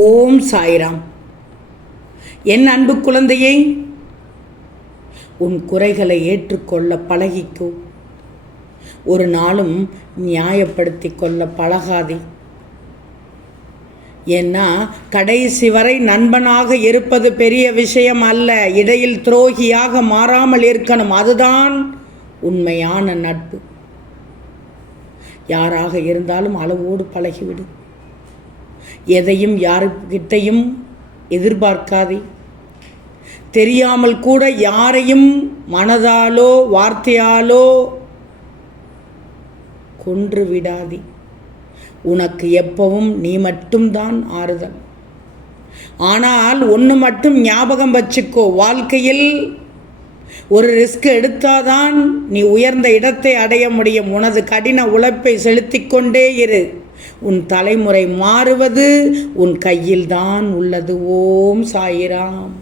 ஓம் சாய்ராம். என் அன்பு குழந்தையை உன் குறைகளை ஏற்றுக்கொள்ள பழகிக்கோ. ஒரு நாளும் நியாயப்படுத்தி கொள்ள பழகாதே. ஏன்னா கடைசி வரை நண்பனாக இருப்பது பெரிய விஷயம் அல்ல. இடையில் துரோகியாக மாறாமல் இருக்கணும். அதுதான் உண்மையான நட்பு. யாராக இருந்தாலும் அளவோடு பழகிவிடு. எதையும் யாருக்கிட்டையும் எதிர்பார்க்காதே. தெரியாமல் கூட யாரையும் மனதாலோ வார்த்தையாலோ கொன்று விடாதே உனக்கு எப்பவும் நீ மட்டும்தான் ஆறுதல். ஆனால் ஒன்று மட்டும் ஞாபகம் வச்சுக்கோ வாழ்க்கையில் ஒரு ரிஸ்க் எடுத்தாதான் நீ உயர்ந்த இடத்தை அடைய முடியும். உனது கடின உழைப்பை செலுத்திக் கொண்டே இரு. உன் தலைமுறை மாறுவது உன் கையில்தான் உள்ளது. ஓம் சாயிராம்.